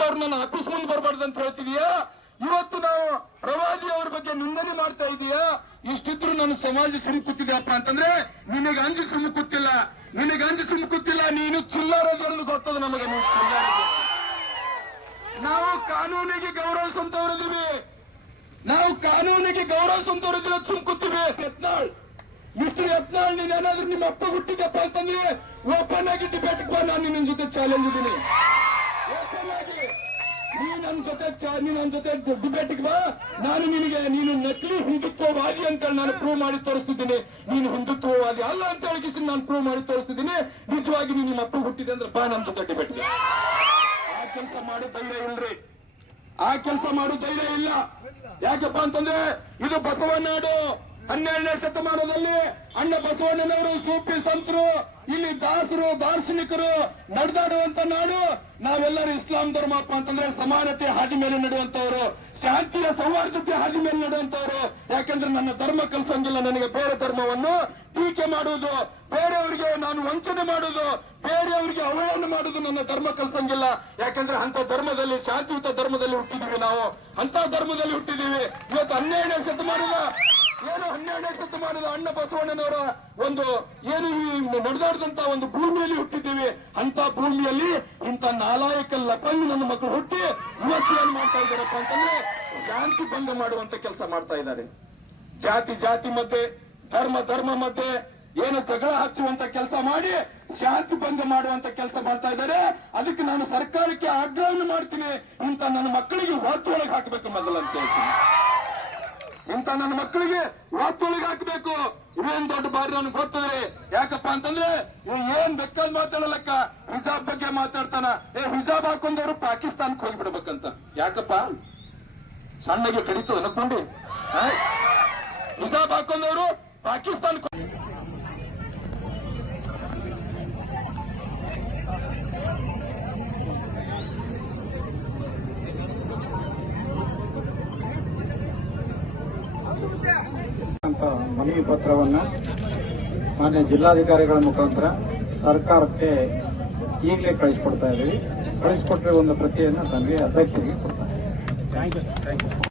ಅಂತವ್ರು ನನ್ನ ಆಫೀಸ್ ಮುಂದೆ ಬರಬಾರ್ದು ಅಂತ ಹೇಳ್ತಿದೀಯಾ? ಇವತ್ತು ನಾವು ಪ್ರವಾದಿ ಅವ್ರ ಬಗ್ಗೆ ನಿಂದನೆ ಮಾಡ್ತಾ ಇದೀಯಾ? ಇಷ್ಟಿದ್ರು ನನ್ನ ಸಮಾಜ ಸುಮ್ಕುತ್ತಿದೆಯಪ್ಪ ಅಂತಂದ್ರೆ ನಿನಗೆ ಅಂಜು ಸುಮ್ಕುತ್ತಿಲ್ಲ, ನಿನಗೆ ಅಂಜು ಸುಮ್ಕುತ್ತಿಲ್ಲ. ನೀನು ಚಿಲ್ಲರದನ್ನು ಗೊತ್ತದ ನಮಗೆ. ನೀವು ಚಿಲ್ಲರ. ನಾವು ಕಾನೂನಿಗೆ ಗೌರವಿಸುವಂತವರಿದ್ದೀವಿ, ನಾವು ಕಾನೂನಿಗೆ ಗೌರವಿಸುವಂತವರಿದ್ದೀವಿ. ಸುಮ್ಕುತ್ತೀವಿ. ಯತ್ನಾಳ್, ಮಿಸ್ಟರ್ ಯತ್ನಾಳ್, ನೀನೇನಾದ್ರೂ ನಿಮ್ಮ ಅಪ್ಪ ಹುಟ್ಟಿದಪ್ಪ ಅಂತಂದ್ರೆ ಓಪನ್ ಆಗಿ ಡಿಬೇಟ್ ಬಾ. ನಾನು ನಿನ್ನ ಜೊತೆ ಚಾಲೆಂಜ್ ಇದ್ದೀನಿ. ಓಪನ್ ಆಗಿ ನನ್ನ ಜೊತೆ ಡಿಬೇಟ್ಗೆ ಬಾ. ನಾನು ನಿನಗೆ ನೀನು ನಕಲಿ ಹಿಂದುತ್ವವಾದಿ ಅಂತೇಳಿ ನಾನು ಪ್ರೂವ್ ಮಾಡಿ ತೋರಿಸ್ತಿದ್ದೀನಿ. ನೀನು ಹಿಂದುತ್ವವಾದಿ ಅಲ್ಲ ಅಂತ ಹೇಳಿ ನಾನು ಪ್ರೂವ್ ಮಾಡಿ ತೋರಿಸ್ತಿದ್ದೀನಿ. ನಿಜವಾಗಿ ನೀನು ನಿಮ್ಮ ಅಪ್ಪ ಹುಟ್ಟಿದೆ ಅಂದ್ರೆ ಬಾ ನನ್ನ ಜೊತೆ ಡಿಬೇಟ್ಗೆ. ಆ ಕೆಲಸ ಮಾಡೋ ಧೈರ್ಯ ಇಲ್ರಿ, ಆ ಕೆಲಸ ಮಾಡೋ ಧೈರ್ಯ ಇಲ್ಲ. ಯಾಕಪ್ಪ ಅಂತಂದ್ರೆ ಇದು ಬಸವನಾಡು. 12ನೇ ಶತಮಾನದಲ್ಲಿ ಅಣ್ಣ ಬಸವಣ್ಣನವರು ಸೂಫಿ ಸಂತರು, ಇಲ್ಲಿ ದಾಸರು ದಾರ್ಶನಿಕರು ನಡೆದಾಡುವಂತ ನಾಡು. ನಾವೆಲ್ಲರೂ ಇಸ್ಲಾಂ ಧರ್ಮಪ್ಪ ಅಂತಂದ್ರೆ ಸಮಾನತೆ ಹಾದಿ ಮೇಲೆ ನಡೆಯುವಂತವ್ರು, ಶಾಂತಿಯ ಸೌಹಾರ್ದತೆ ಹಾದಿ ಮೇಲೆ ನಡೆಯುವಂತವ್ರು. ಯಾಕಂದ್ರೆ ನನ್ನ ಧರ್ಮ ಕಲಿಸಂಗಿಲ್ಲ ನನಗೆ ಬೇರೆ ಧರ್ಮವನ್ನು ಟೀಕೆ ಮಾಡುವುದು, ಬೇರೆಯವರಿಗೆ ನಾನು ವಂಚನೆ ಮಾಡುವುದು, ಬೇರೆಯವರಿಗೆ ಅವಹೇಳನ ಮಾಡುವುದು ನನ್ನ ಧರ್ಮ ಕಲಿಸಂಗಿಲ್ಲ. ಯಾಕಂದ್ರೆ ಅಂತ ಧರ್ಮದಲ್ಲಿ, ಶಾಂತಿಯುತ ಧರ್ಮದಲ್ಲಿ ಹುಟ್ಟಿದೀವಿ ನಾವು, ಅಂತ ಧರ್ಮದಲ್ಲಿ ಹುಟ್ಟಿದೀವಿ. ಇವತ್ತು 12ನೇ ಶತಮಾನದ ಅಣ್ಣ ಬಸವಣ್ಣನವರ ಒಂದು ಏನು ನಡೆದಾಡಿದಂತ ಒಂದು ಭೂಮಿಯಲ್ಲಿ ಹುಟ್ಟಿದ್ದೀವಿ. ಅಂತ ಭೂಮಿಯಲ್ಲಿ ಇಂಥ ನಾಲಾಯಕ ಲಪಂಗಿ ನನ್ನ ಮಕ್ಕಳು ಹುಟ್ಟಿ ಇವತ್ತು ಏನ್ ಮಾಡ್ತಾ ಇದ್ದಾರಪ್ಪ ಅಂತಂದ್ರೆ ಶಾಂತಿ ಭಂಗ ಮಾಡುವಂತ ಕೆಲಸ ಮಾಡ್ತಾ ಇದ್ದಾರೆ. ಜಾತಿ ಮಧ್ಯೆ, ಧರ್ಮ ಮಧ್ಯೆ ಏನು ಜಗಳ ಹಚ್ಚುವಂತ ಕೆಲಸ ಮಾಡಿ ಶಾಂತಿ ಭಂಗ ಮಾಡುವಂತ ಕೆಲಸ ಮಾಡ್ತಾ ಇದ್ದಾರೆ. ಅದಕ್ಕೆ ನಾನು ಸರ್ಕಾರಕ್ಕೆ ಆಗ್ರಹವನ್ನು ಮಾಡ್ತೀನಿ, ಇಂಥ ನನ್ನ ಮಕ್ಕಳಿಗೆ ಒತ್ತೊಳಗೆ ಹಾಕಬೇಕು ಮೊದಲಂತ ಹೇಳ್ತೀನಿ. ಇಂಥ ನನ್ನ ಮಕ್ಕಳಿಗೆ ಒತ್ತೊಳಗೆ ಹಾಕಬೇಕು. ಇವೇನ್ ದೊಡ್ಡ ಬಾರಿ ನನಗೆ ಗೊತ್ತಿದ್ರಿ. ಯಾಕಪ್ಪ ಅಂತಂದ್ರೆ ಇವ್ ಏನ್ ಬೇಕಾದ ಮಾತಾಡಲಕ್ಕ ಹಿಜಾಬ್ ಬಗ್ಗೆ ಮಾತಾಡ್ತಾನ. ಹಿಜಾಬ್ ಹಾಕೊಂಡವ್ರು ಪಾಕಿಸ್ತಾನಕ್ಕೆ ಹೋಗ್ಬಿಡ್ಬೇಕಂತ. ಯಾಕಪ್ಪ ಸಣ್ಣಗೆ ಕಡಿತು ಅನ್ಕೊಂಡಿ? ಹಿಜಾಬ್ ಹಾಕೊಂಡವ್ರು ಪಾಕಿಸ್ತಾನಕ್ಕೆ ಅಂತ ಮನವಿ ಪತ್ರವನ್ನ ಮಾನ್ಯ ಜಿಲ್ಲಾಧಿಕಾರಿಗಳ ಮುಖಾಂತರ ಸರ್ಕಾರಕ್ಕೆ ಈಗಲೇ ಕಳಿಸಿಕೊಡ್ತಾ ಇದ್ದೀವಿ. ಕಳಿಸಿಕೊಟ್ರೆ ಒಂದು ಪ್ರತಿಯನ್ನ ತಮಗೆ ಅಧ್ಯಕ್ಷರಿಗೆ ಕೊಡ್ತಾ ಇದ್ದೀವಿ.